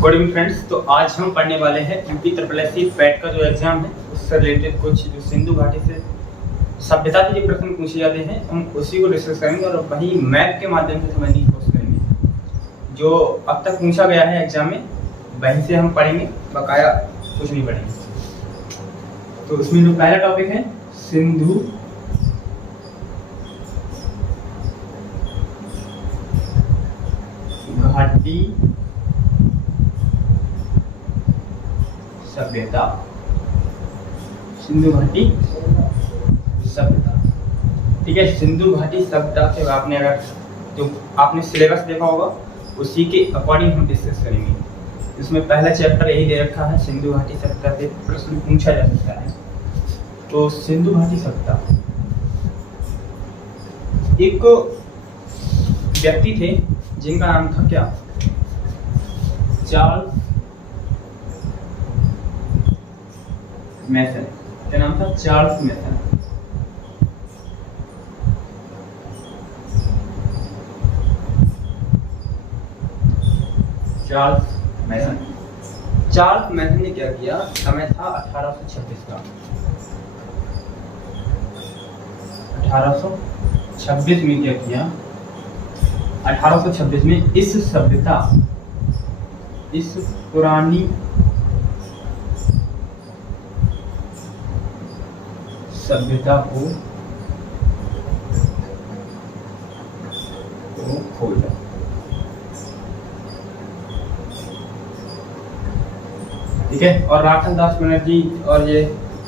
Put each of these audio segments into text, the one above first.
Good evening friends. तो आज हम पढ़ने वाले हैं यूपी SSC पैट का जो एग्जाम है उससे रिलेटेड कुछ जो सिंधु घाटी से सभ्यता के जो प्रश्न पूछे जाते हैं हम उसी को डिस्कस करेंगे और वही मैप के माध्यम से समझने की कोशिश करेंगे। जो अब तक पूछा गया है एग्जाम में वहीं से हम पढ़ेंगे, बकाया कुछ नहीं पढ़ेंगे। तो उसमें जो पहला टॉपिक है सिंधु घाटी सभ्यता। सिंधु घाटी सभ्यता, ठीक है। सिंधु घाटी सभ्यता से आपने अगर जो आपने सिलेबस देखा होगा उसी के अकॉर्डिंग हम डिस्कस करेंगे। इसमें पहला चैप्टर यही दे रखा है, सिंधु घाटी सभ्यता से प्रश्न पूछा जा सकता है। तो सिंधु घाटी सभ्यता, एक व्यक्ति थे जिनका नाम था क्या, चार्ल्स मैसन। क्या नाम था? चार्ल्स मैसन। चार्ल्स मैसन। चार्ल्स मैसन ने क्या किया, समय था 1826 का। 1826 में क्या किया, 1826 में इस सभ्यता, इस पुरानी सभ्यता को खोजा। ठीक है। और राखल दास बनर्जी और ये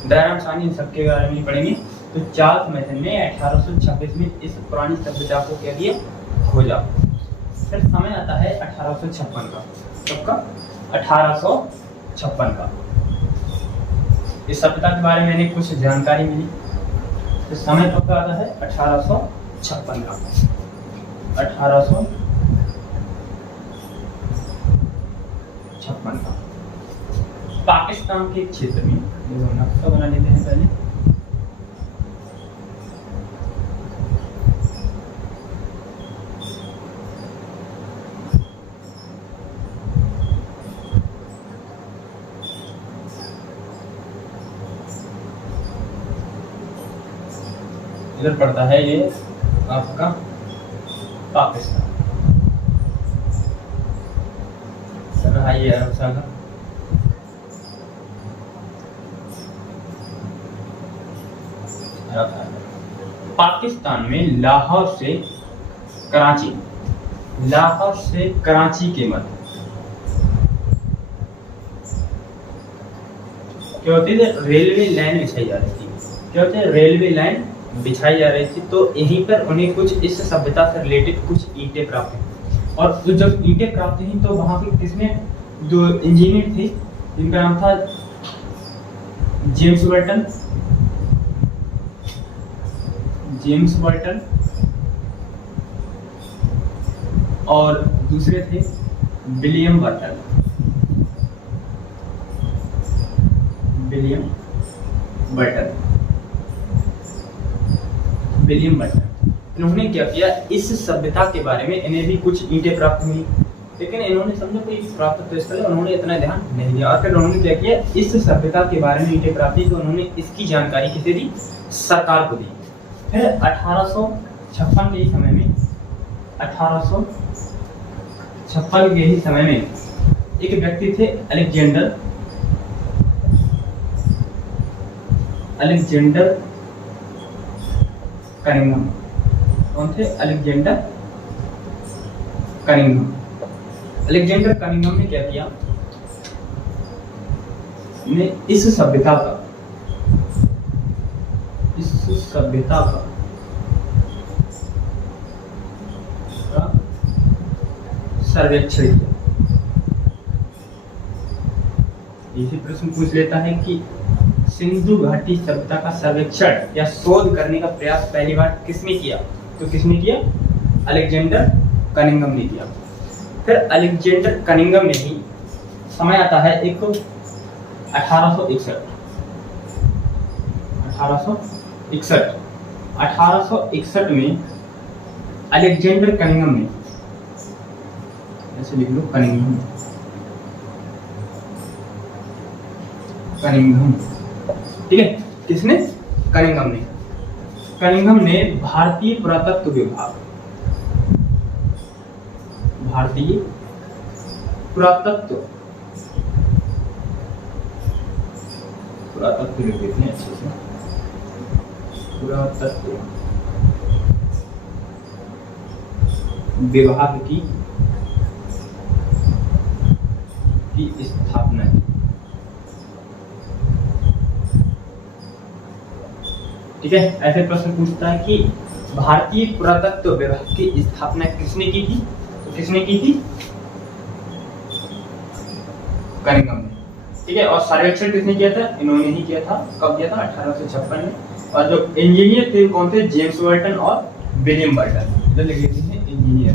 दयाराम साहनी इन सबके बारे में पढ़ेंगे। तो चार्ल्स मैसन ने 1826 में इस पुरानी सभ्यता को क्या किया, खोजा। फिर समय आता है 1856 का। कब का? 1856 का। इस सभ्यता के बारे में कुछ जानकारी मिली। तो समय कब का आता है? 1856 का। 1856 का। पाकिस्तान के क्षेत्र में नक्शा बना लेते हैं पहले। इधर पड़ता है ये आपका पाकिस्तान, ये अरब सागर। पाकिस्तान में लाहौर से कराची, लाहौर से कराची के मध्य क्या होती थी, रेलवे लाइन बिछाई जा रही थी। क्या होती है, रेलवे लाइन बिछाई जा रही थी। तो यहीं पर उन्हें कुछ इस सभ्यता से रिलेटेड कुछ ईंटें प्राप्त हुई। और जब ईंटें प्राप्त हुई तो वहां के किसमें जो इंजीनियर थे जिनका नाम था जेम्स बर्टन, जेम्स बर्टन, और दूसरे थे William Burton, William Burton, William Burton. इन्होंने क्या किया, इस सभ्यता के बारे में इन्हें भी कुछ ईंटें प्राप्त हुई, लेकिन इन्होंने समझो कोई प्राप्त स्थल उन्होंने इतना ध्यान नहीं दिया। और फिर उन्होंने क्या किया, इस सभ्यता के बारे में ईंटें प्राप्त हुई तो उन्होंने इसकी जानकारी किसे दी, सरकार को दी। फिर 1856 के ही समय में, 1856 के ही समय में एक व्यक्ति थे अलेक्जेंडर, अलेक्जेंडर कनिंघम। कौन थे? Alexander Cunningham. अलेक्जेंडर कनिंघम ने क्या किया, ने इस सभ्यता का, इस सभ्यता का सर्वेक्षण किया। इसी प्रश्न पूछ लेता है कि सिंधु घाटी सभ्यता का सर्वेक्षण या शोध करने का प्रयास पहली बार किसने किया? तो किसने किया? अलेक्जेंडर कनिंघम ने किया। फिर अलेक्जेंडर कनिंघम ने ही, समय आता है एक 1861, 1861 में अलेक्जेंडर कनिंघम ने, ऐसे लिख लो कनिंघम, कनिंघम, ठीक है, किसने? कनिंघम ने। कनिंघम ने भारतीय पुरातत्व विभाग, भारतीय पुरातत्व लिख देते हैं अच्छे से, पुरातत्व विभाग की स्थापना की, ठीक है। ऐसे प्रश्न पूछता है कि भारतीय पुरातत्व विभाग की स्थापना किसने की थी? तो किसने की थी? कनिंघम ने, ठीक है। और सर्वेक्षण किसने किया था? इन्होंने ही किया था। कब किया था? 1856 में। और जो इंजीनियर थे कौन थे? जेम्स वर्टन और विलियम वर्टन। जो लिख लेते हैं इंजीनियर,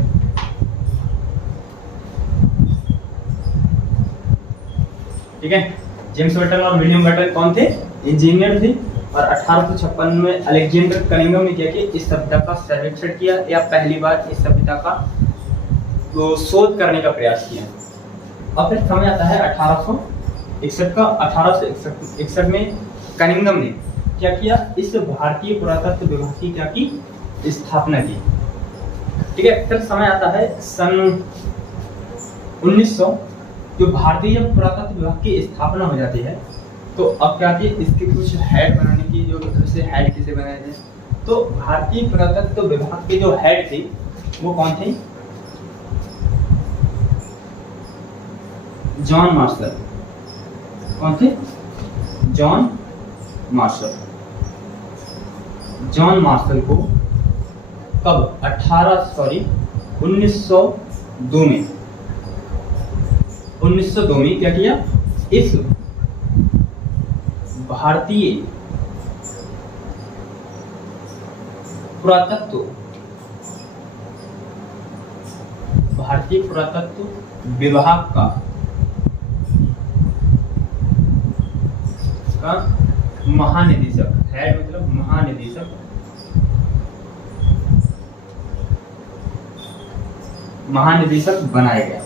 ठीक है। जेम्स वर्टन और विलियम वर्टन कौन थे? इंजीनियर थे। और 1856 में अलेक्जेंडर कनिंघम ने क्या किया? इस सभ्यता का सर्वेक्षण किया, या पहली बार इस सभ्यता का तो शोध करने का प्रयास किया। और फिर समय आता है 1861 का। 1861 में कनिंघम ने क्या किया? इस भारतीय पुरातत्व विभाग की क्या की? स्थापना की, ठीक है। फिर समय आता है सन 1900, जो भारतीय पुरातत्व विभाग की स्थापना हो जाती है। तो अब क्या थी? इसके कुछ हेड बनाने की, जो जैसे हेड किसे बनाए थे? तो भारतीय पुरातत्व विभाग के जो हेड थे वो कौन थे? John Marshall. कौन थे? John Marshall. जॉन मार्शल को कब? 1902 में, 1902 में क्या किया? इस भारतीय पुरातत्व विभाग का महानिदेशक, हेड मतलब महानिदेशक बनाया गया,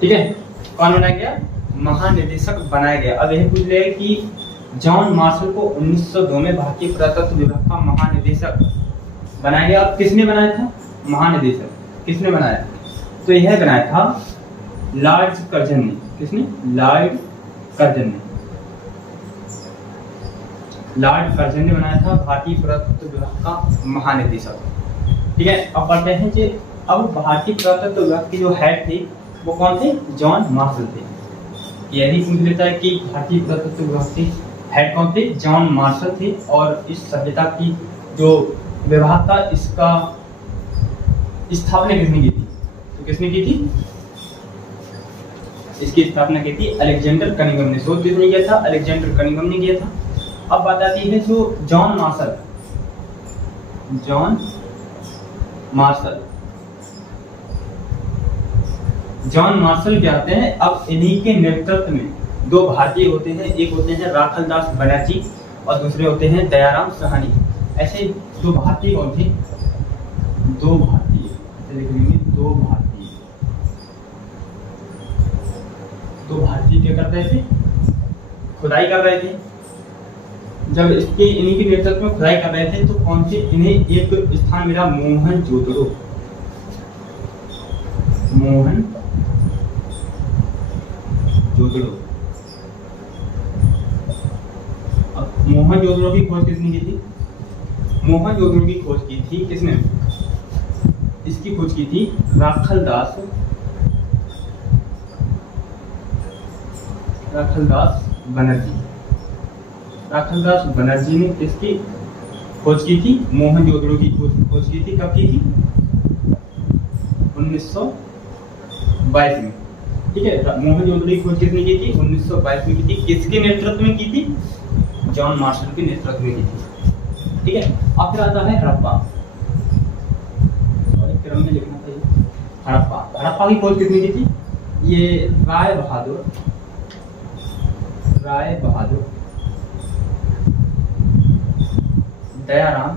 ठीक है। कौन बनाया गया? महानिदेशक बनाया गया। अब यह पूछ ले कि जॉन मार्शल को 1902 में भारतीय पुरातत्व विभाग का महानिदेशक बनाया गया। अब किसने बनाया था महानिदेशक? किसने बनाया? तो यह बनाया था लॉर्ड कर्जन ने। किसने? लॉर्ड कर्जन ने। लॉर्ड कर्जन ने बनाया था भारतीय पुरातत्व विभाग का महानिदेशक, ठीक है। अब पढ़ते हैं कि अब भारतीय पुरातत्व विभाग के जो हेड थे वो कौन थे? जॉन मार्शल थे। यही पूछ लेता है कि भारतीय पुरातत्व विभाग के हेड कौन थे? जॉन मार्शल थे। और इस सभ्यता की जो विभाग था इसका स्थापना किसने की थी? तो किसने की थी? इसकी स्थापना की थी अलेक्जेंडर कनिंघम ने। शोध किसने किया था? अलेक्जेंडर कनिंघम ने किया था। अब बात आती है जो जॉन मार्शल क्या होते हैं? अब इन्हीं के नेतृत्व में दो भारतीय होते हैं। एक होते हैं राखलदास बनर्जी और दूसरे होते हैं दयाराम साहनी। ऐसे दो भारतीय कौन थे? दो भारतीय, दो भारतीय क्या कर रहे थे? खुदाई कर रहे थे। जब इन्हीं के नेतृत्व में खुदाई कर रहे थे तो कौन थे? इन्हें एक स्थान मिला मोहनजोदड़ो। अब मोहनजोदड़ो की खोज किसने की थी? मोहनजोदड़ो की खोज की थी किसने? इसकी खोज की थी राखलदास बनर्जी। राखलदास बनर्जी ने इसकी खोज की थी। मोहनजोदड़ो की खोज की थी। कब की थी? 1922 में, ठीक है। मोहनजोदड़ो की खोज किसने की थी? 1922 में की थी। किसके नेतृत्व में की थी? जॉन मार्शल के नेतृत्व में की थी, ठीक है। अब फिर आता है हड़प्पा, क्रम में लिखना चाहिए। हड़प्पा की खोज किसने की थी? ये राय बहादुर दयाराम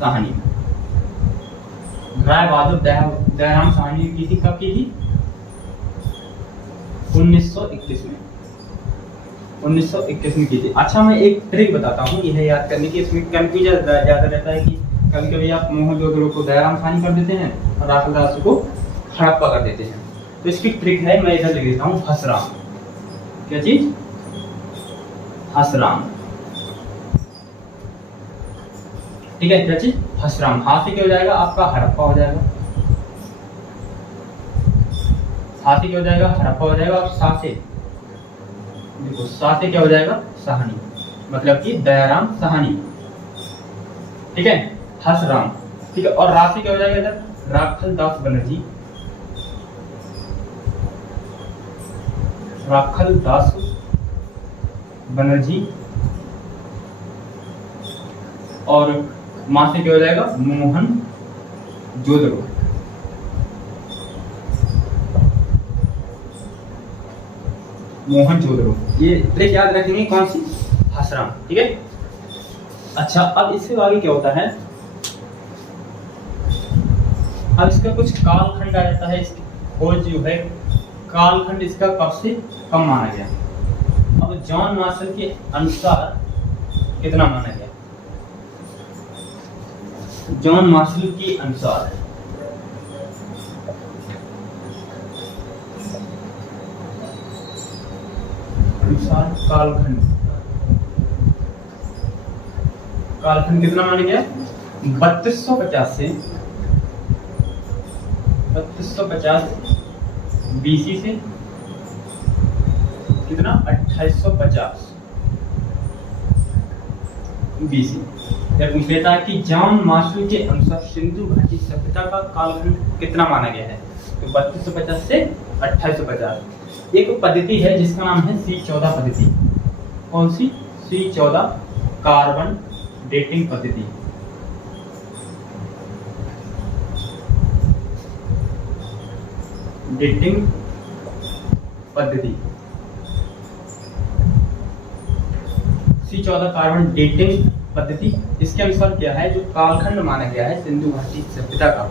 साहनी, राय बहादुर दयाराम साहनी ने की थी। कब की थी? 1921 में। 1921 में की थी। अच्छा, मैं एक ट्रिक बताता हूँ यह याद करने की, इसमें कंफ्यूजन ज्यादा रहता है कि कभी कभी आप मोहनजोदड़ो को दयाराम साहनी कर देते हैं और राखलदास को हड़प्पा कर देते हैं। तो इसकी ट्रिक है, मैं इधर लिख देता हूँ हसराम। क्या चीज? हसराम। ठीक है, क्या चीज? हसराम। हाथ से क्या हो जाएगा आपका? हड़प्पा हो जाएगा। हाथ से क्या हो जाएगा? हड़प्पा हो जाएगा। और सा से देखो, सा से क्या हो जाएगा? साहनी, मतलब कि दयाराम साहनी। ठीक है, हसराम। ठीक है, और रा से क्या हो जाएगा इधर? राखलदास बनर्जी। राखलदास बनर्जी। और मां से क्या हो जाएगा? मोहनजोदड़ो। मोहनजोदड़ो। ये ट्रिक याद रखेंगे, कौन सी? हसराम। ठीक है। अच्छा, अब इससे आगे क्या होता है? अब इसका कुछ कालखंड आ जाता है। इसकी खोज जो है, कालखंड इसका कब से कब माना गया? अब जॉन मार्शल के अनुसार कितना माना गया? जॉन मार्शल के अनुसार कालखंड कितना माना गया? 3250 से 3250 बीसी से कितना? 2850 बीसी। यह पूछ लेता है कि जॉन मार्शल के अनुसार सिंधु घाटी सभ्यता का कालखंड कितना माना गया है? तो 3250 से 2850। एक पद्धति है जिसका नाम है C14 पद्धति। कौन सी? C14 कार्बन डेटिंग पद्धति। डेटिंग पद्धति। C14 कार्बन डेटिंग पद्धति। इसके अनुसार क्या है, जो कालखंड माना गया है सिंधु घाटी सभ्यता का,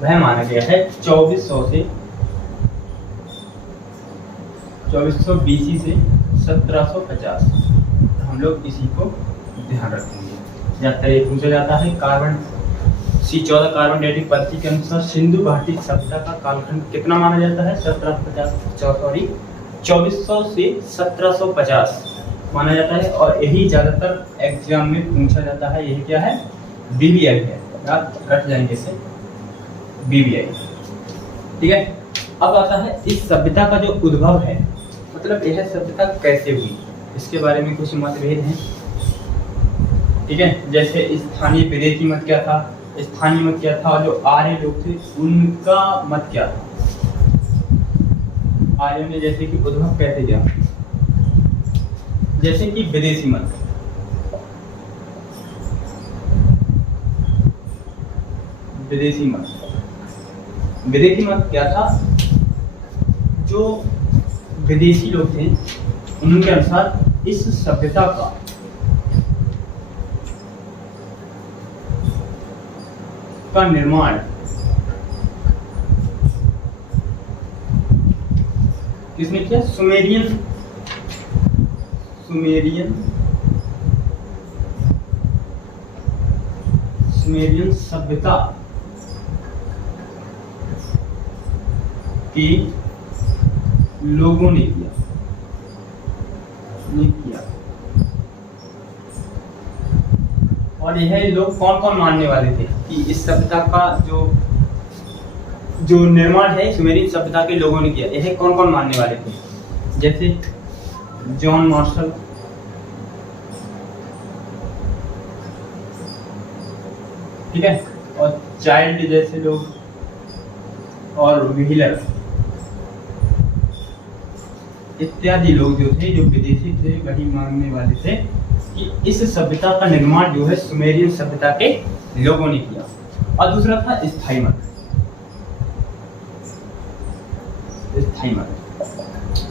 वह माना गया है 2400 से 2400 बीसी से 1750। तो हम लोग इसी को ध्यान रखेंगे। ज्यादातर ये पूछा जाता है, कार्बन C14 कार्बन डेटिंग पद्धति के अनुसार सिंधु घाटी सभ्यता का कालखंड कितना माना जाता है? 2400 से 1750 माना जाता है। और यही ज्यादातर एग्जाम में पूछा जाता है। यही क्या है? BBI है। याद रख जाएंगे इसे, BBI। ठीक है। अब आता है इस सभ्यता का जो उद्भव है, मतलब यह सभ्यता कैसे हुई, इसके बारे में कुछ मतभेद हैं। ठीक है, जैसे स्थानीय विदेशी मत क्या था, स्थानीय मत क्या था, और जो आर्य लोग थे उनका मत क्या था। आर्यों ने जैसे कि उद्भव कैसे किया, जैसे कि विदेशी मत। विदेशी मत क्या था? जो विदेशी लोग थे उनके अनुसार इस सभ्यता का निर्माण किसने किया? सुमेरियन सभ्यता के लोगों ने किया। और यह लोग कौन कौन मानने वाले थे कि इस सभ्यता का जो निर्माण है सुमेरियन सभ्यता के लोगों ने किया? यह कौन कौन मानने वाले थे? जैसे जॉन मार्शल, ठीक है, और चाइल्ड जैसे लोग, और व्हीलर इत्यादि लोग जो थे, जो विदेशी थे, वही मानने वाले थे कि इस सभ्यता का निर्माण जो है सुमेरियन सभ्यता के लोगों ने किया। और दूसरा था स्थायी मत।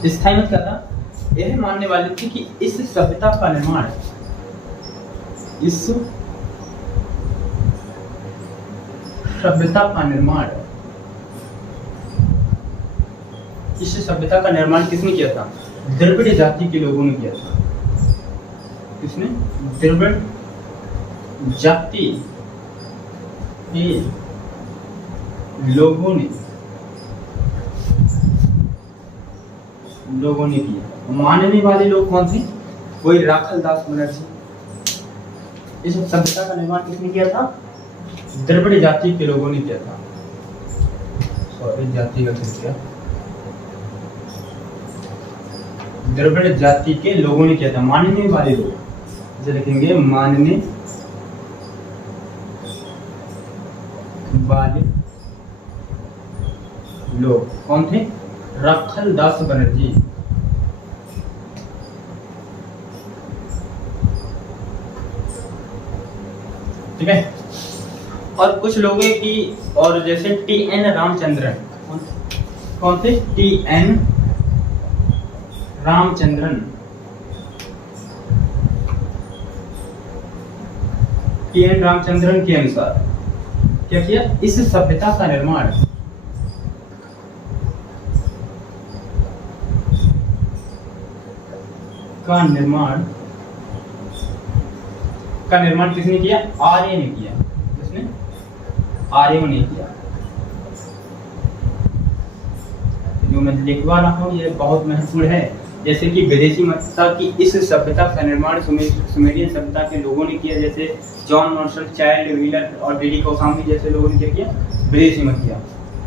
स्थायी मत क्या था? यह मानने वाले थे कि इस सभ्यता का निर्माण सभ्यता का निर्माण, इस सभ्यता का निर्माण किसने किया था? द्रविड़ जाति के लोगों ने किया था। किसने? द्रविड़ जाति के लोगों ने किया। मानने वाले लोग कौन थे? वही राखलदास बनर्जी। इस सभ्यता का निर्माण किसने किया था? द्रविड़ जाति के लोगों ने किया था। सॉरी, जाति का क्या, द्रविड़ जाति के लोगों ने किया था। मानने वाले लोग, इसे लिखेंगे मानने वाले लोग कौन थे? राखलदास बनर्जी। ठीक है। और कुछ लोगों की, और जैसे टी.एन. रामचंद्रन, कौन थे? टी.एन. रामचंद्रन। टी.एन. रामचंद्रन के अनुसार क्या किया? इस सभ्यता का निर्माण किसने किया? आर्य ने किया। किसने? आर्यों ने किया। जो मैं लिखवा रहा हूँ ये बहुत महत्वपूर्ण है। जैसे कि विदेशी मतता की इस सभ्यता का निर्माण सुमेरियन सभ्यता के लोगों ने किया, जैसे जॉन मार्शल, चाइल्ड व्हीलर और डी.डी. कौसामी जैसे लोगों ने क्या किया? विदेशी मत किया।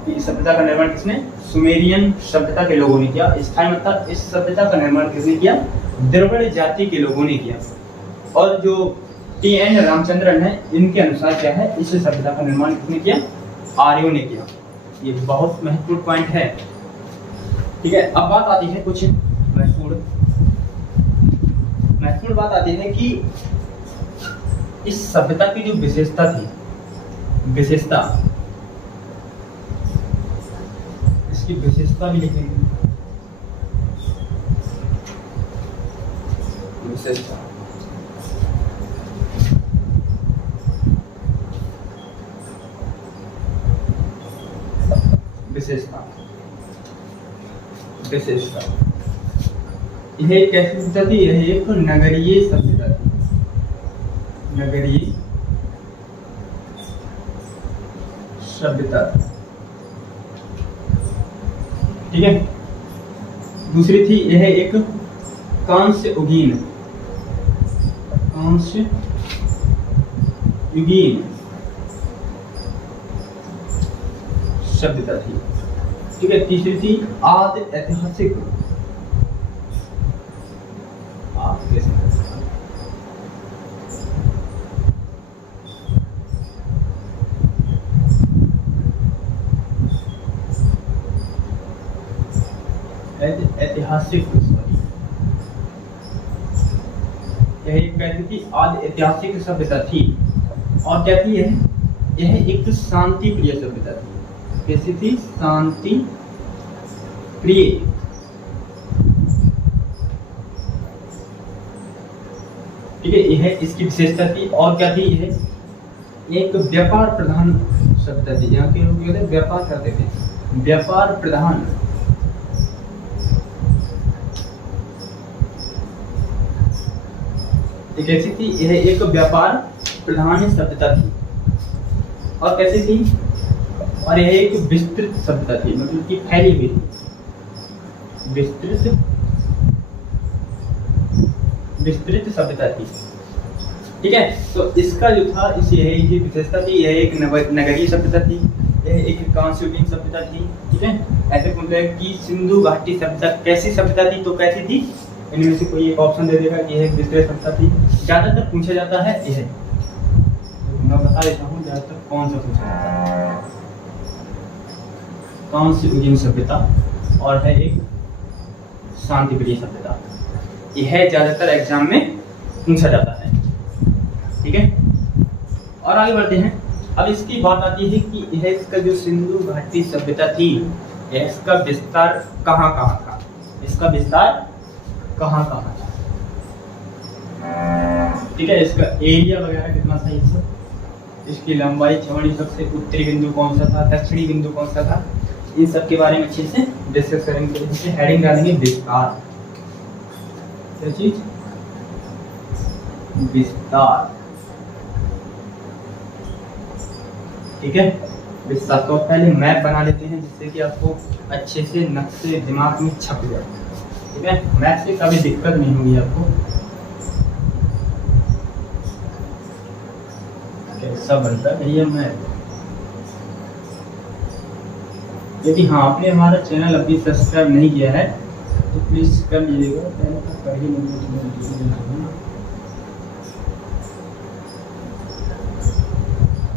इस सभ्यता का निर्माण किसने? सुमेरियन सभ्यता के लोगों ने किया। स्थायी मतता, इस सभ्यता का निर्माण किसने किया? द्रविड़ जाति के लोगों ने किया। और जो टी.एन. रामचंद्रन है, इनके अनुसार क्या है? इस सभ्यता का निर्माण किसने किया? आर्यों ने किया। ये बहुत महत्वपूर्ण पॉइंट है। ठीक है। अब बात आती है कुछ महत्वपूर्ण बात आती है कि इस सभ्यता की जो विशेषता थी, इसकी विशेषता भी लिखेंगे। विशेषता यह एक कैसी सभ्यता थी? यह एक नगरीय सभ्यता थी। नगरीय सभ्यता, ठीक है। दूसरी थी, यह एक कांस्य युगीन सभ्यता थी। ठीक है। तीसरी थी आदि ऐतिहासिक ऐतिहासिक सभ्यता थी। और क्या थी? यह एक शांति प्रिय सभ्यता थी। कैसी थी? शांति प्रिय। ठीक है। यह इसकी विशेषता थी। और क्या थी? यह एक व्यापार प्रधान सभ्यता थी। यहाँ के लोग व्यापार करते थे, व्यापार प्रधान। कैसी थी? यह एक व्यापार प्रधान सभ्यता थी। और कैसी थी? और यह एक विस्तृत सभ्यता थी, मतलब कि फैली हुई थी। विस्तृत सभ्यता थी। ठीक है। तो इसका जो था, यह विशेषता थी। यह एक नगरीय सभ्यता थी, यह एक कांस्ययुगीन सभ्यता थी। ठीक है। ऐसे बोलते हैं कि सिंधु घाटी सभ्यता कैसी सभ्यता थी? तो कैसी थी? इनमें से कोई एक ऑप्शन दे देगा कि यह विस्तृत सभ्यता थी। ज्यादातर पूछा जाता है यह, मैं बता देता हूँ ज्यादातर कौन सा पूछा जाता है। कांस्ययुगीन सभ्यता और है एक शांतिप्रिय सभ्यता। यह ज्यादातर एग्जाम में पूछा जाता है। ठीक है। और आगे बढ़ते हैं। अब इसकी बात आती है कि यह इसका जो सिंधु घाटी सभ्यता थी, इसका विस्तार कहाँ था? इसका विस्तार कहाँ था? ठीक है। इसका एरिया वगैरह कितना था? इसकी लंबाई चौड़ी, सबसे उत्तरी बिंदु कौन सा था, दक्षिणी बिंदु कौन सा था, इन सब के बारे में अच्छे से डिस्कस करेंगे। इसे हेडिंग डालेंगे विस्तार। क्या चीज? विस्तार। ठीक है, विस्तार। तो पहले मैप बना लेते हैं जिससे कि आपको अच्छे से नक्शे दिमाग में छप जाए। ठीक है, मैप से कभी दिक्कत नहीं होगी आपको। कैसा बनता है ये मैप? यदि हाँ आपने हमारा चैनल अभी सब्सक्राइब नहीं किया है तो प्लीज कर लीजिएगा। कर ही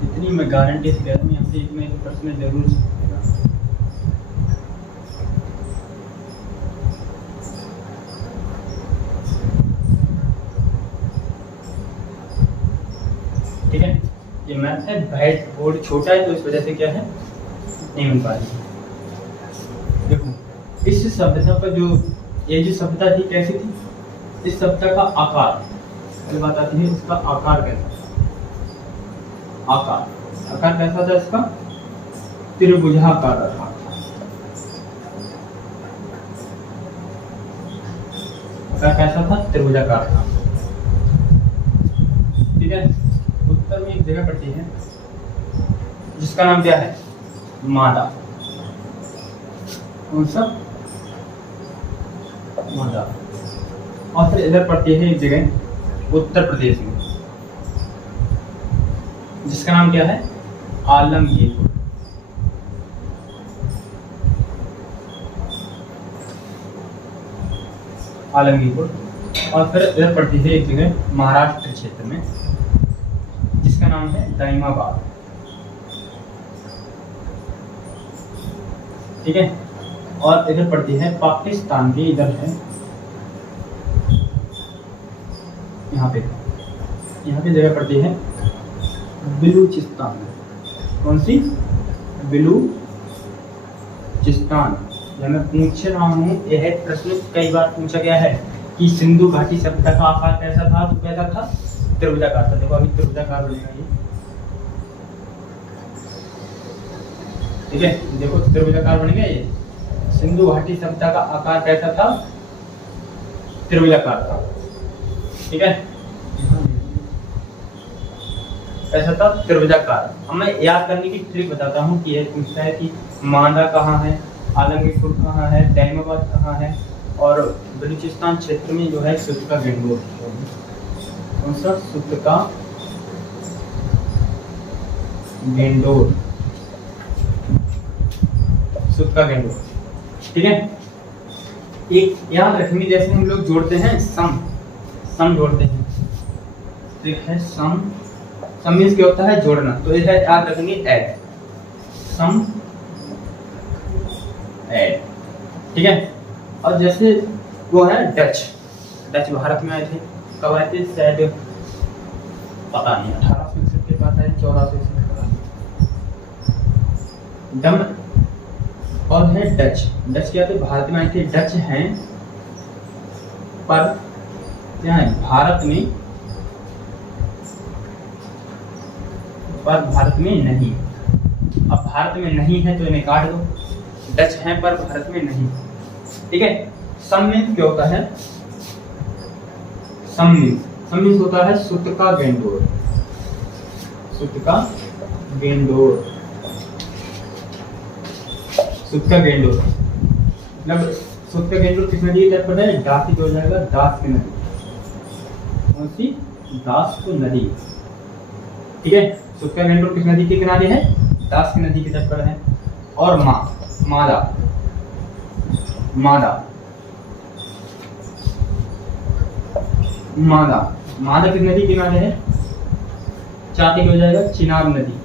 इतनी मैं गारंटी से कहता हूँ, यहाँ से एक में प्रश्न जरूर छपेगा। ठीक है, ये मैथ है, वाइट बोर्ड छोटा है तो इस वजह से क्या है नहीं बन पा रही। देखो इस सभ्यता पर जो ये जो सभ्यता थी कैसी थी, इस सभ्यता का आकार, पहले बात आती है इसका आकार कैसा था। आकार कैसा था इसका? त्रिभुजाकार था। आकार कैसा था? त्रिभुजाकार था। ठीक है, उत्तर में एक जगह पड़ती है जिसका नाम क्या है? मादा। कौन सा? मादा। और फिर इधर पड़ती है एक जगह उत्तर प्रदेश में जिसका नाम क्या है? आलमगीर। आलमगीरपुर। और फिर इधर पड़ती है एक जगह महाराष्ट्र क्षेत्र में जिसका नाम है दाइमाबाद। ठीक है, और इधर पड़ती है पाकिस्तान की, इधर है यहाँ पे जगह पड़ती है बलूचिस्तान। कौन सी? बलूचिस्तान। मैं पूछ रहा हूँ, यह प्रश्न कई बार पूछा गया है कि सिंधु घाटी सभ्यता का आकार कैसा था? तो कैसा था? त्रिभुजाकार था। देखो अभी त्रिभुजाकार बनेगा ये। ठीक है, देखो त्रिभुजाकार बनेगा ये। सिंधु घाटी सभ्यता का आकार कैसा था? त्रिभुजाकार था। ठीक है, कैसा था? त्रिभुजाकार। अब मैं याद करने की ट्रिक बताता हूँ कि यह पूछता है कि मांदा कहाँ है, आलमगीरपुर कहाँ है, दाइमाबाद कहाँ है, और बलूचिस्तान क्षेत्र में जो है सुत का गेंडोर। कौन सा? सुत का गेंडोर। सुत का गेंडोर। ठीक है, एक याद रखेंगे जैसे हम लोग जोड़ते हैं सम जोड़ते हैं। ठीक है, सम मीन्स क्या होता है? जोड़ना। तो इसे याद रखेंगे ऐड। सम ऐड। ठीक है, और जैसे वो है डच भारत में आए थे। कब आए थे? शायद पता नहीं, 1861 के पास आए, 1400 पता नहीं। डम और है डच क्या थे? भारत में आए थे। डच हैं पर क्या है? भारत में नहीं। अब भारत में नहीं है तो इन्हें काट दो। डच हैं पर भारत में नहीं। ठीक है, सम मीन्स क्या होता है? सम मीन्स होता है सुत का गेंडोर। सुत का गेंडोर। मतलब सुत का गेंडोर किस नदी के तट पर है? दासी हो जाएगा, दास की नदी। कौन सी? दास को नदी। ठीक है, सुत का गेंडोर किस नदी के किनारे है? दास की नदी के तट पर है। और मादा किस नदी किनारे है? चाती हो जाएगा, चिनाब नदी।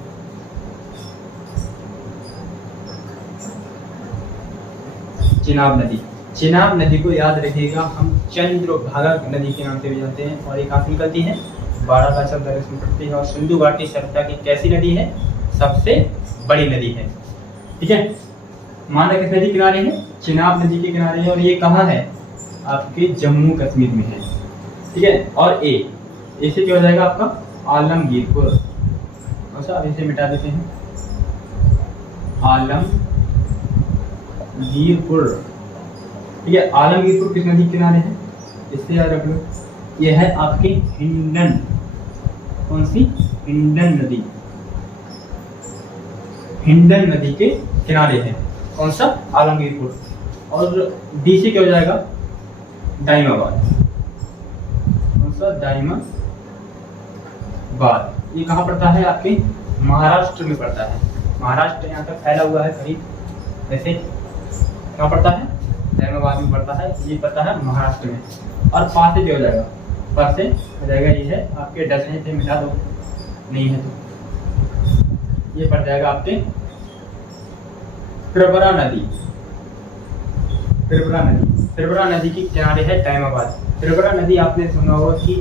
चिनाब नदी को याद रखिएगा, हम चंद्रभागा नदी के नाम से भी जानते हैं। और एक कहाँ से निकलती है? बाराकाचा दर्रे में पड़ती है। और सिंधु घाटी सभ्यता की कैसी नदी है? सबसे बड़ी नदी है। ठीक है, मादा किस नदी किनारे है? चिनाब नदी के किनारे है। और ये कहाँ है? आपके जम्मू कश्मीर में है। ठीक है, और ए से क्या हो जाएगा आपका? आलमगीरपुर। और सा, अब इसे मिटा देते हैं। आलमगीरपुर, ठीक है। आलमगीरपुर किस नदी के किनारे है, इससे याद रख लो। यह है आपकी हिंडन, कौन सी, हिंडन नदी, हिंडन नदी के किनारे है कौन सा, आलमगीरपुर। और डीसी क्या हो जाएगा, दाइमाबाद, कौन सा, दाइमाबाद। ये कहाँ पड़ता है, आपके महाराष्ट्र में पड़ता है। महाराष्ट्र यहाँ तक फैला हुआ है करीब, वैसे कहाँ पड़ता है, दाइमाबाद में पड़ता है, ये पड़ता है महाराष्ट्र में। और पास से जो हो जाएगा, पास से हो जाएगा, ये है आपके 10 से मिटा दो, नहीं है तो ये पड़ जाएगा आपके प्रवरा नदी। प्रवरा नदी के किनारे है दाइमाबाद। प्रवरा नदी आपने सुना होगा कि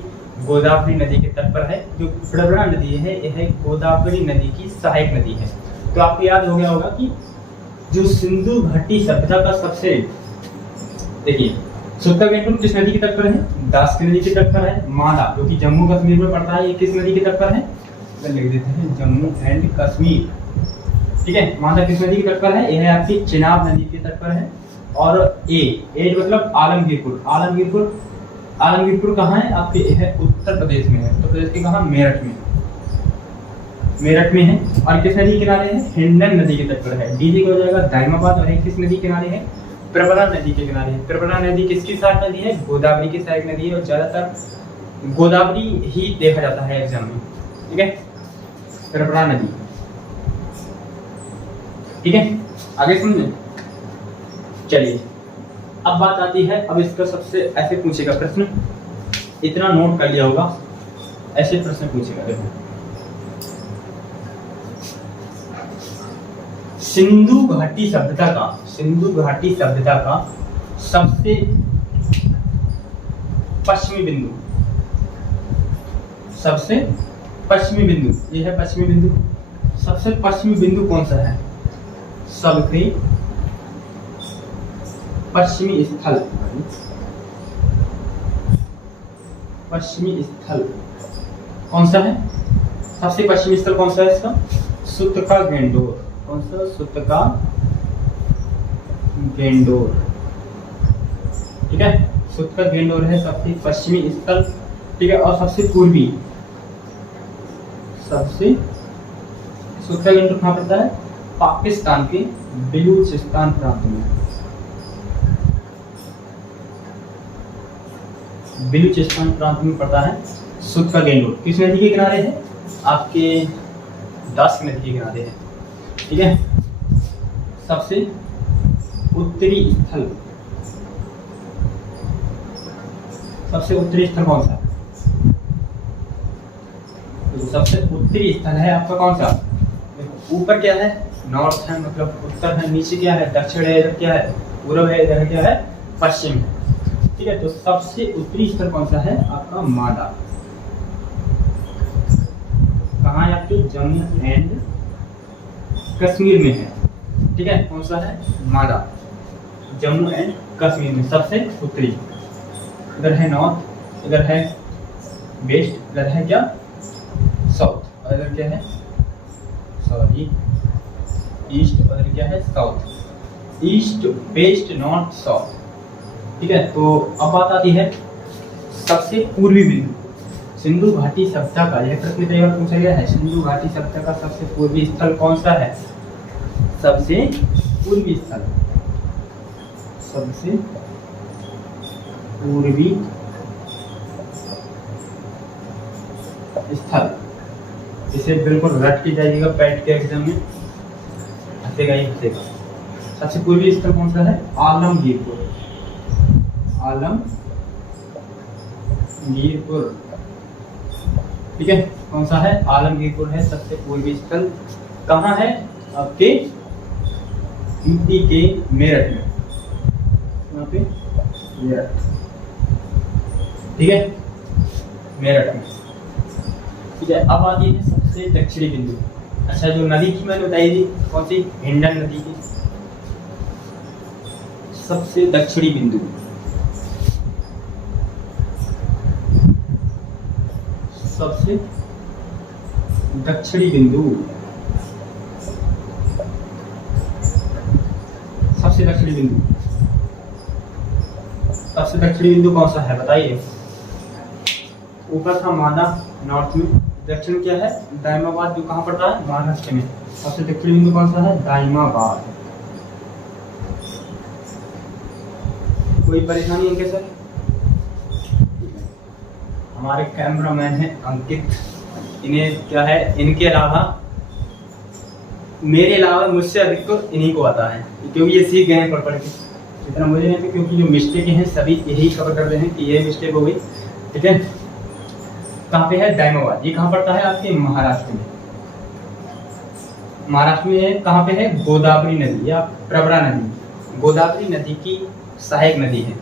गोदावरी नदी के तट पर है। जो प्रवरा नदी है यह गोदावरी नदी की सहायक नदी है। तो आपको याद हो गया होगा कि जो सिंधु घाटी सभ्यता का सबसे, देखिए सुत्तागेंडुर किस नदी के तट पर है, दास की नदी के तट पर है। मादा जो कि जम्मू कश्मीर में पड़ता है, ये किस नदी के तट पर है, लिख देते हैं जम्मू एंड कश्मीर, ठीक है। मादा किस नदी के तट पर है, यह है आपकी चिनाब नदी के तट पर है। और ए मतलब आलमगीरपुर, आलमगीरपुर कहाँ है आपके, यह उत्तर प्रदेश में है। उत्तर प्रदेश के कहाँ, मेरठ में है। और किस नदी के किनारे है, हिंडन नदी के तट पर है। डीजी का हो जाएगा दाइमाबाद। और किस नदी के किनारे है, प्रवरा नदी के किनारे है। प्रवरा नदी किसकी सहायक नदी है, गोदावरी की सहायक नदी है। और ज्यादातर गोदावरी ही देखा जाता है एग्जाम में, ठीक है, प्रवरा नदी, ठीक है। आगे समझे, चलिए अब बात आती है, अब इसका सबसे ऐसे पूछेगा प्रश्न, इतना नोट कर लिया होगा, ऐसे प्रश्न पूछेगा। देखो सिंधु घाटी सभ्यता का सबसे पश्चिमी बिंदु, ये है पश्चिमी बिंदु। सबसे पश्चिमी बिंदु कौन सा है, सबसे पश्चिमी स्थल कौन सा है, सबसे पश्चिमी स्थल कौन सा है इसका, सुतका गेंडोर। कौन सा, सुतका गेंडोर, ठीक है। सुतका गेंडोर है सबसे पश्चिमी स्थल, ठीक है। और सबसे पूर्वी, सुतका गेंडोर कहाँ पड़ता है, पाकिस्तान के बलूचिस्तान प्रांत में, बलूचिस्तान प्रांत में पड़ता है सुतका गेंडोर। किस नदी के किनारे है, आपके दास नदी के किनारे है, ठीक है। सबसे उत्तरी स्थल कौन सा, तो सबसे उत्तरी स्थल है आपका कौन सा, ऊपर क्या है, नॉर्थ है, मतलब उत्तर है। नीचे क्या है, दक्षिण है। इधर क्या है, पूर्व है। इधर क्या है, पश्चिम है, ठीक है। तो सबसे उत्तरी स्थल कौन सा है आपका, मादा। कहाँ है आपके, जम्मू एंड कश्मीर में है, ठीक है। कौन सा है, मादा, जम्मू एंड कश्मीर में सबसे उत्तरी। इधर है नॉर्थ, इधर है वेस्ट, इधर है क्या, साउथ, और इधर क्या है, सॉरी ईस्ट, और इधर क्या है, south. East, west, north, south, ठीक है। तो अब बात आती है सबसे पूर्वी बिंदु, सिंधु घाटी सभ्यता का, यह प्रश्न कई बार पूछा गया है, सिंधु घाटी सभ्यता का सबसे पूर्वी स्थल कौन सा है, सबसे पूर्वी स्थल, सबसे पूर्वी स्थल, इसे बिल्कुल रट के जाइएगा पैट के एग्जाम में, हंसेगा ही हंसेगा। सबसे पूर्वी स्थल कौन सा है, आलमगीरपुर, ठीक है। कौन सा है, आलमगीरपुर है सबसे पूर्वी स्थल। कहाँ है, आपके यूपी के मेरठ में, यहाँ पे मेरठ, ठीक है, मेरठ में, ठीक है। अब आती है सबसे दक्षिणी बिंदु। अच्छा, जो नदी की मैंने बताई थी कौन सी, हिंडन नदी की सबसे दक्षिणी बिंदु, सबसे दक्षिणी बिंदु, सबसे दक्षिणी बिंदु, सबसे दक्षिणी बिंदु कौन सा है बताइए। ऊपर था माना नॉर्थ में, दक्षिण क्या है दाइमाबाद, जो कहाँ पड़ता है महाराष्ट्र में। सबसे दक्षिणी बिंदु कौन सा है दाइमाबाद। कोई परेशानी है क्या सर? हमारे कैमरामैन है अंकित, इन्हें क्या है, इनके अलावा मेरे अलावा मुझसे अधिक तो इन्हीं को आता है, क्योंकि ये सीख गए हैं पढ़ पढ़ के। इतना मुझे नहीं, क्योंकि जो मिस्टेक हैं सभी यही कवर कर रहे हैं कि ये मिस्टेक हो गई। ठीक है, कहाँ पे है दाइमाबाद, ये कहाँ पड़ता है आपके महाराष्ट्र में। महाराष्ट्र में कहाँ पे है गोदावरी नदी या प्रवरा नदी, गोदावरी नदी की सहायक नदी है,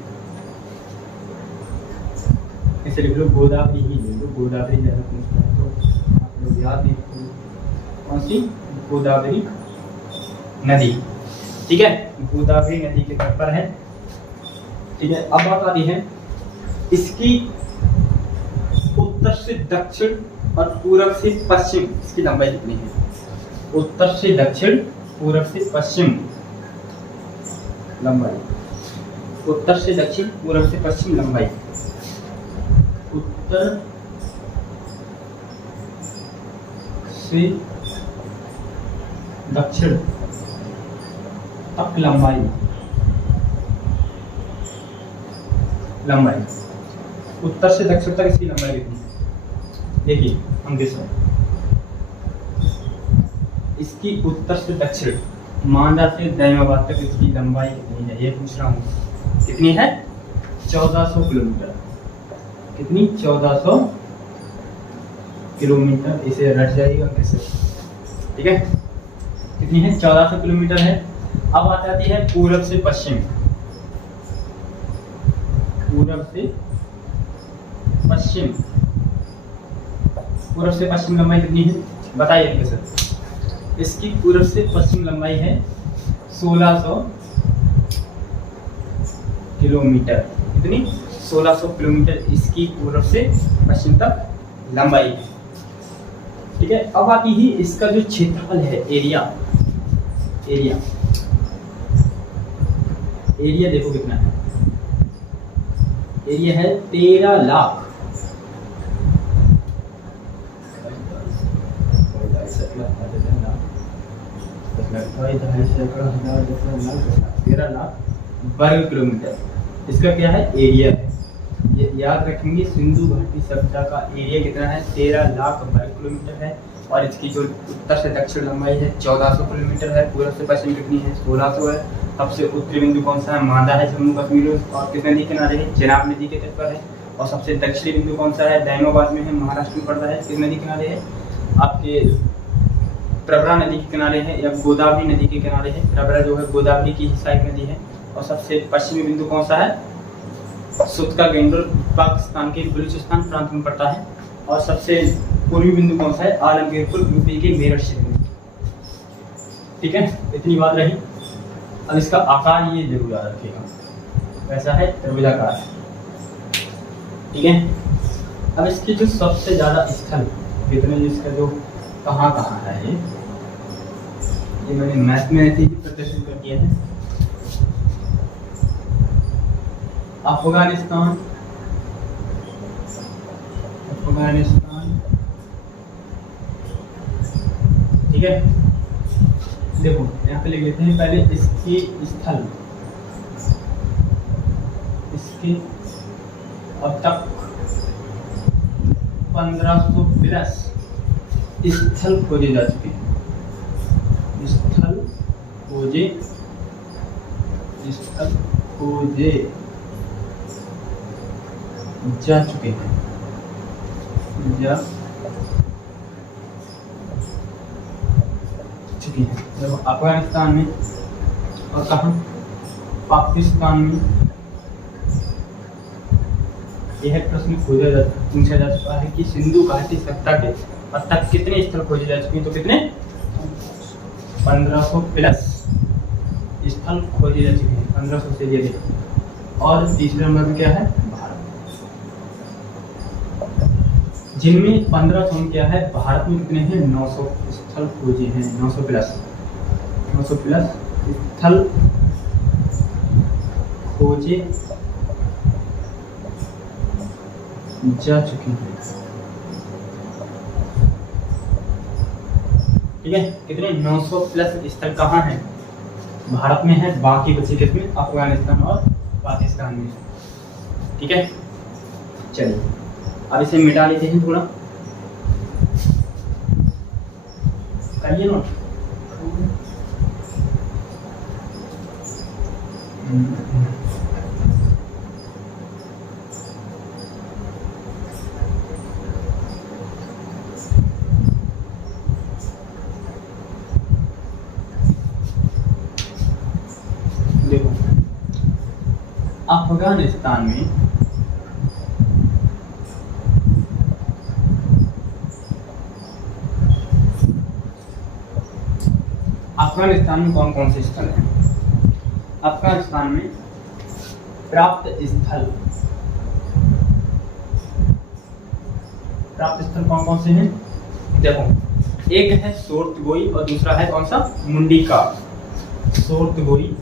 इसे लिख लो गोदावरी ही ले लो, गोदावरी ज्यादा पूछता है तो आप लोग याद रखो कौन सी गोदावरी नदी। ठीक है, गोदावरी नदी के तट पर है। ठीक है, अब बात आती है इसकी उत्तर से दक्षिण और पूरब से पश्चिम, इसकी लंबाई कितनी है। उत्तर से दक्षिण पूरब से पश्चिम लंबाई, उत्तर से दक्षिण पूरब से पश्चिम लंबाई, उत्तर से दक्षिण तक लंबाई, लंबाई उत्तर से दक्षिण तक इसकी लंबाई कितनी है। देखिए हम देख सकते इसकी उत्तर से दक्षिण मांडा से दाइमाबाद तक इसकी लंबाई कितनी है, ये पूछ रहा हूँ। कितनी है 1400 किलोमीटर। कितनी 1400 किलोमीटर, इसे रट जाएगा कैसे। ठीक है, कितनी है 1400 किलोमीटर है। अब आ जाती है पूरब से पश्चिम, पूरब से पश्चिम, पूरब से पश्चिम लंबाई कितनी है बताइए कैसे। इसकी पूरब से पश्चिम लंबाई है 1600 किलोमीटर। कितनी 1600 किलोमीटर इसकी पूरब से पश्चिम तक लंबाई है। ठीक है, अब आती ही इसका जो क्षेत्रफल है एरिया, एरिया एरिया देखो कितना है, एरिया है 13 लाख। तेरह लाख वर्ग किलोमीटर इसका क्या है एरिया है। ये याद रखेंगे, सिंधु घाटी सभ्यता का एरिया कितना है 13 लाख वर्ग किलोमीटर है। और इसकी जो उत्तर से दक्षिण लंबाई है 1400 किलोमीटर है। पूरब से पश्चिम कितनी है 1600 है। सबसे उत्तरी बिंदु कौन सा है मांदा है जम्मू कश्मीर, और किस नदी किनारे है चेनाब नदी के तट पर है। और सबसे दक्षिणी बिंदु कौन सा है दाइमाबाद में है, महाराष्ट्र में पड़ता है। किस नदी किनारे है आपके प्रवरा नदी के किनारे है या गोदावरी नदी के किनारे है। प्रवरा जो है गोदावरी की सहायक नदी है। और सबसे पश्चिमी बिंदु कौन सा है सुतका गेंडोर पाकिस्तान के बलूचिस्तान प्रांत में पड़ता है। और सबसे पूर्वी बिंदु कौन सा है आलमगीरपुर यूपी के मेरठ क्षेत्र में। ठीक है, इतनी बात रही। अब इसका आकार ये जरूर याद रखिएगा, कैसा है त्रिभुजाकार है। ठीक है, अब इसकी जो सबसे ज्यादा स्थल कितने, इसका जो कहाँ कहाँ है ये मैंने मैथ में ऐसे ही प्रदर्शित कर दिया है। अफगानिस्तान, अफगानिस्तान। ठीक है, देखो यहाँ पे लिख लेते हैं पहले इसकी स्थल, इसके अब तक 1500+ स्थल खोजे जा चुके हैं। स्थल खोजे जा चुके हैं, जा चुके हैं। देखो अफगानिस्तान में और कहाँ पाकिस्तान में यह प्रश्न पूछा जा चुका है कि सिंधु घाटी सभ्यता के अब तक कितने स्थल खोजे जा चुके हैं। तो कितने 1500+ स्थल खोजे जा चुके हैं, 1500 से ज्यादा। और तीसरे नंबर में क्या है भारत। जिनमें 15 जोन क्या है, भारत में कितने हैं, 900 स्थल खोजे हैं, 900 प्लस स्थल खोजे जा चुके हैं। ठीक है, कितने 900 प्लस स्थल कहाँ हैं, भारत में है, बाकी बचे किसमें, अफगानिस्तान और पाकिस्तान में। ठीक है, चलिए अब इसे मिटा लेते हैं, थोड़ा करिए नोट। देखो अफगानिस्तान में कौन कौन से स्थल हैं, अफगानिस्तान में प्राप्त स्थल कौन कौन से हैं, देखो एक है सोर्तगोई और दूसरा है कौन सा, मुंडिका। सोर्तगोई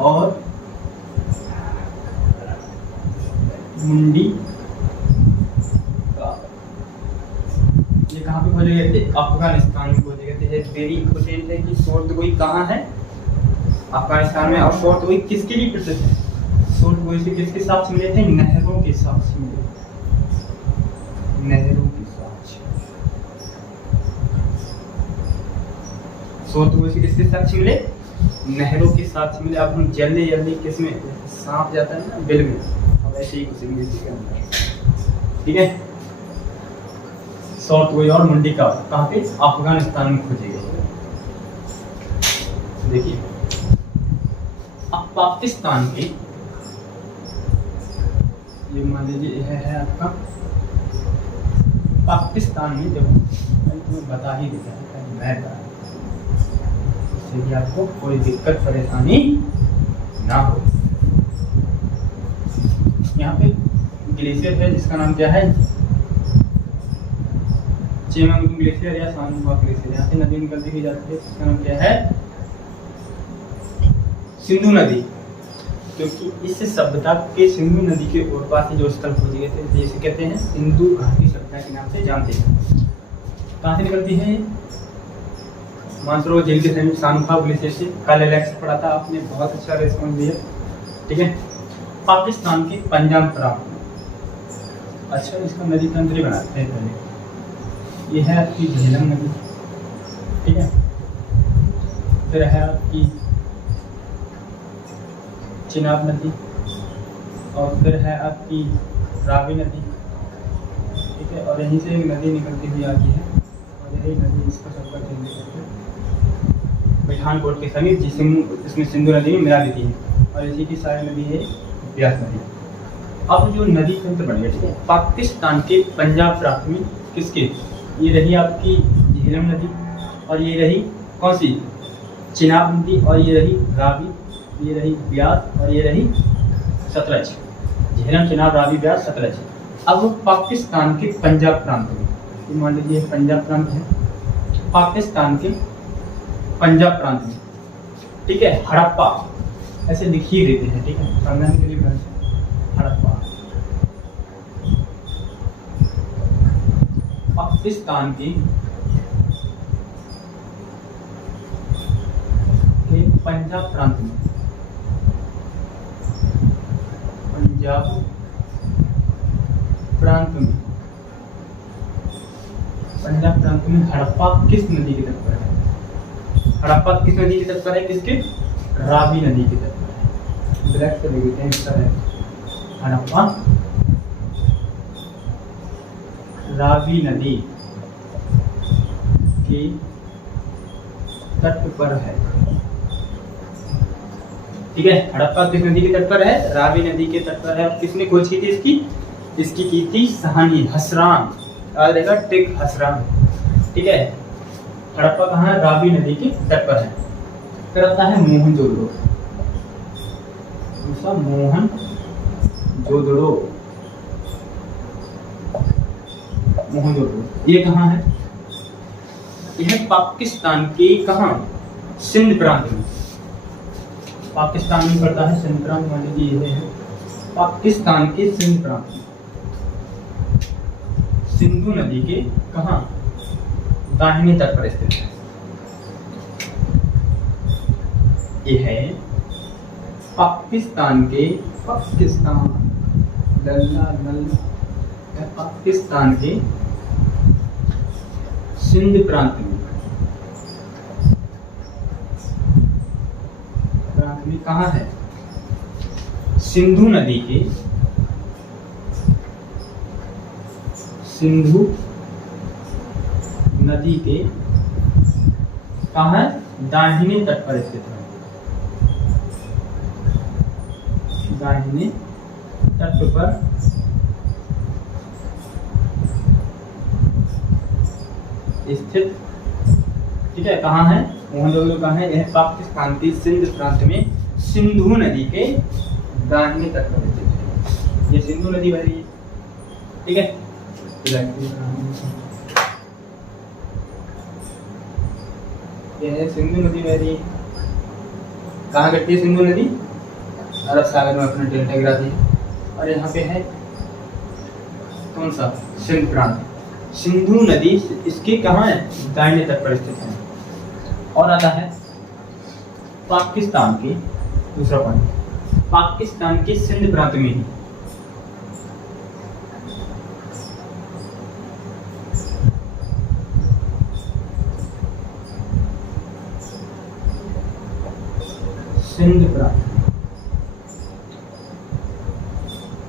और मुंडी का, ये कहाँ पे खोजे गए थे, अफगानिस्तान में खोजे गए थे। वेरी इंपॉर्टेंट है कि सोर्तगोई कहाँ है, अफगानिस्तान में। और सोर्तगोई किसके लिए प्रसिद्ध है, सोर्तगोई से किसके साथ मिले थे, नहरों के साथ मिले, नहरों के साथ। सोर्तगोई से किसके साथ मिले, नहरों के साथ मिले। अब हम जल्दी जल्दी किसमें, सांप जाता है ना बिल में, अब ऐसे ही घुसेंगे इसके अंदर। ठीक है, सोर्तगोई और मुंडिका कहाँ पे, अफगानिस्तान में खोजे गए। देखिए अब पाकिस्तान के, ये मान लीजिए है आपका पाकिस्तान में, जब तुम्हें बता ही देता है मैं बता, इससे कि आपको कोई दिक्कत परेशानी ना हो। यहाँ पे ग्लेशियर है जिसका नाम क्या है, चेमांग ग्लेशियर या सांगवा ग्लेशियर। यहाँ से नदी निकलती हुई जाती है, इसका नाम क्या है, सिंधु नदी। क्योंकि इस सभ्यता के सिंधु नदी के ओर पास से जो स्थल खोजे गए थे, जिसे कहते हैं सिंधु घाटी सभ्यता के नाम से जानते हैं। कहाँ से निकलती है, मानसरोवर झील के समीप सांगवा ग्लेशियर से। कल एलेक्स पढ़ा था आपने, बहुत अच्छा रिस्पॉन्स दिया। ठीक है, पाकिस्तान के पंजाब प्रांत में, अच्छा इसका नदी तंत्र ही बनाते हैं पहले। ये है आपकी झेलम नदी, ठीक है, फिर है आपकी चिनाब नदी, और फिर है आपकी रावी नदी। ठीक है, और यहीं से एक नदी निकलती हुई आती है, और यही नदी इसका सबका केंद्र है पठानकोट के समीप, जिसमें सिंधु नदी में मिला देती है, और इसी की सारी नदी है ब्यास नदी। अब जो नदी तंत्र बन गया, ठीक है, पाकिस्तान के पंजाब प्रांत में किसके, ये रही आपकी झेलम नदी, और ये रही कौन सी, चिनाब नदी, और ये रही रावी, ये रही ब्यास, और ये रही सतलज। झेलम, चिनाब, रावी, ब्यास, सतलज। अब पाकिस्तान के पंजाब प्रांत में, मान लीजिए पंजाब प्रांत है, पाकिस्तान के पंजाब प्रांत में, ठीक है, हड़प्पा ऐसे लिख ही देते हैं, ठीक है, समझने के लिए हड़प्पा। पाकिस्तान के पंजाब प्रांत में, पंजाब प्रांत में, पंजाब प्रांत में हड़प्पा किस नदी के तट पर है, हड़प्पा किस नदी के तट पर है, किसके, रावी नदी के तट पर है। ब्लैक से लिख देते हैं इस तरह, हड़प्पा रावी नदी के तट पर है। ठीक है, हड़प्पा किस नदी के तट पर है, रावी नदी के तट पर है। किसने खोज की थी इसकी की थी सहानी हसरान, याद रहेगा, टिक हसरान। ठीक है, हड़प्पा कहाँ है, रावी नदी के तट पर है। फिर आता है मोहनजोदड़ो, सा मोहन जोदड़ो, मोहनजोदड़ो, ये कहाँ है? यह पाकिस्तान के कहाँ? सिंध प्रांत में, पाकिस्तान में पड़ता है सिंध प्रांत, मान लीजिए ये है पाकिस्तान के सिंध प्रांत में, सिंधु नदी के कहाँ? दाहिने तट पर स्थित है। यह है पाकिस्तान के, पाकिस्तान पाकिस्तान के सिंध प्रांत में कहाँ है? सिंधु नदी के, सिंधु नदी के कहाँ है? दाहिने तट पर स्थित है, दाहिने तट पर स्थित, ठीक है। कहाँ है? मोहनजोदड़ो कहाँ है? यह पाकिस्तान के सिंध प्रांत में सिंधु नदी के दाहिने तट पर स्थित है। ये सिंधु नदी बह रही है, ठीक है। यह है सिंधु नदी बह रही है। कहाँ घटती है सिंधु नदी? अरब सागर में अपना डेल्टा गिराती है। और यहाँ पे है कौन सा? सिंध प्रांत। सिंधु नदी इसके कहाँ है? दाहिने तट पर स्थित है। और आता है पाकिस्तान के, दूसरा पॉइंट, पाकिस्तान के सिंध प्रांत में ही सिंध प्रांत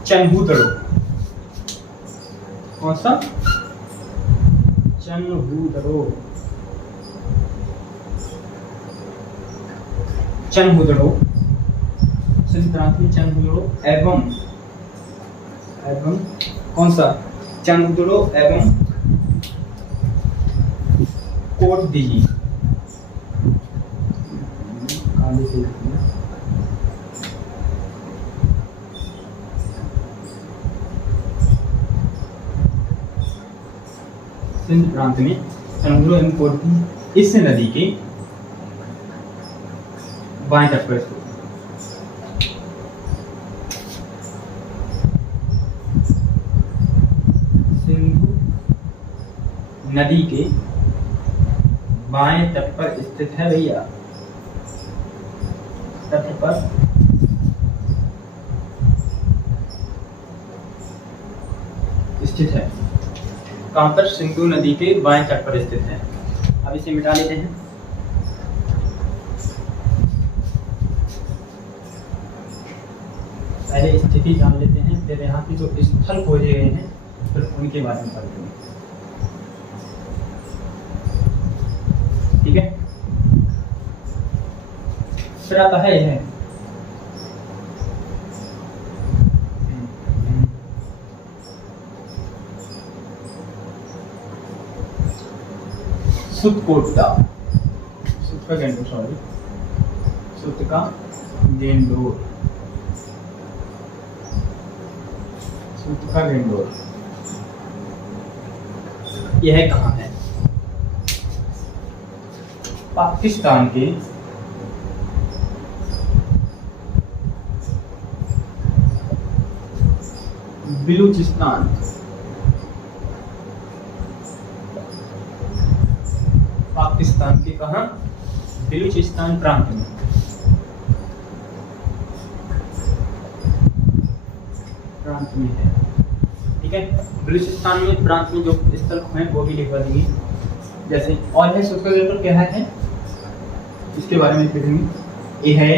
चनहूदड़ो, कौन सा? चनहूदड़ो, चनहूदड़ो, सिंध प्रांत में चनहूदड़ो एवं कौन सा? चनहूदड़ो एवं कोट दीजिए, सिंध प्रांत में चनहूदड़ो एवं कोट दी इस नदी के बाएं तट पर स्थित है। सिंधु नदी के बाएं तट पर स्थित है भैया, तट पर स्थित है। कहां पर? सिंधु नदी के बाएं तट पर स्थित है। अब इसे मिटा लेते हैं। पहले स्थिति जान लेते हैं, फिर यहाँ की जो स्थल खोजे गए हैं फिर उनके बारे में पढ़ते हैं, ठीक है। फिर आता है यह सुतकोटा, सुत का गेंडोर, सॉरी, सुत का गेंडोर, सुत का गेंडोर, यह कहाँ है? पाकिस्तान के बलूचिस्तान, पाकिस्तान के कहाँ? बलूचिस्तान प्रांत में, है, ठीक है। बलूचिस्तान में प्रांत में जो स्थल हैं वो भी लिखवा देंगे। जैसे और है सुत का गेंडोर क्या है, इसके बारे में लिखेंगे। ये है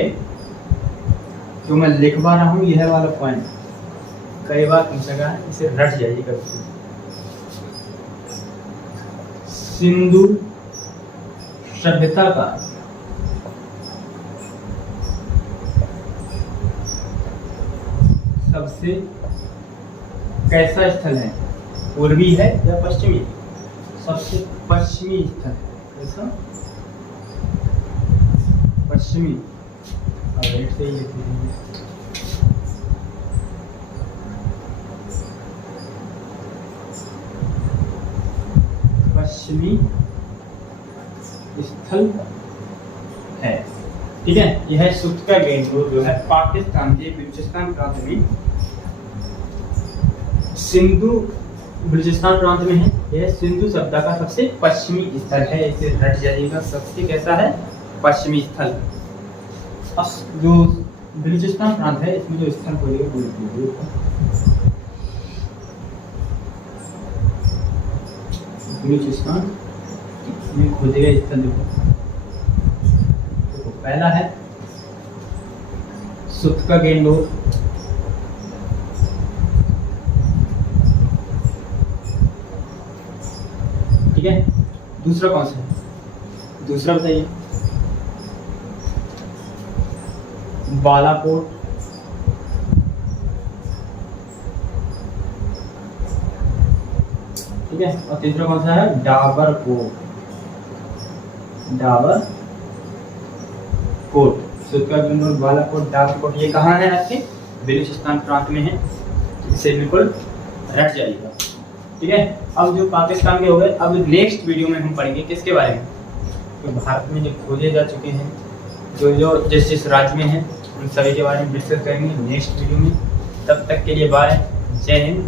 जो मैं लिखवा रहा हूँ, यह वाला पॉइंट कई बार पूछा गया है, इसे रट जाइएगा। सिंधु सभ्यता का सबसे कैसा स्थल है? पूर्वी है या पश्चिमी? सबसे पश्चिमी स्थल, कैसा? पश्चिमी। अब राइट से ही लिखेंगे। पश्चिमी स्थल है। ठीक है, यह सुत का गैंगटोक जो है पाकिस्तान के बलूचिस्तान प्रांत में सिंधु बलूचिस्तान प्रांत में है। यह सिंधु सभ्यता का सबसे पश्चिमी स्थल है। इसे रट जाइएगा, सबसे कैसा है, पश्चिमी स्थल। जो बलूचिस्तान प्रांत है इसमें जो स्थल खोजेगा बलूचिस्तान में खोजेगा स्थल देखो, पहला है सुत का गैंगटोक, ठीक है। दूसरा कौन सा है, दूसरा बताइए, बालाकोट, ठीक है। और तीसरा कौन सा है, डाबरकोट, डाबरकोट। सुत का गैंगटोक, बालाकोट, डाबरकोट, ये कहाँ है आपके बलूचिस्तान प्रांत में है। इसे बिल्कुल रट जाइएगा, ठीक है। अब जो पाकिस्तान के हो गए, अब नेक्स्ट वीडियो में हम पढ़ेंगे किसके बारे में, तो भारत में जो खोजे जा चुके हैं, जो जो जिस जिस राज्य में हैं, उन सभी के बारे में डिस्कस करेंगे नेक्स्ट वीडियो में। तब तक के लिए बाय, जय हिंद।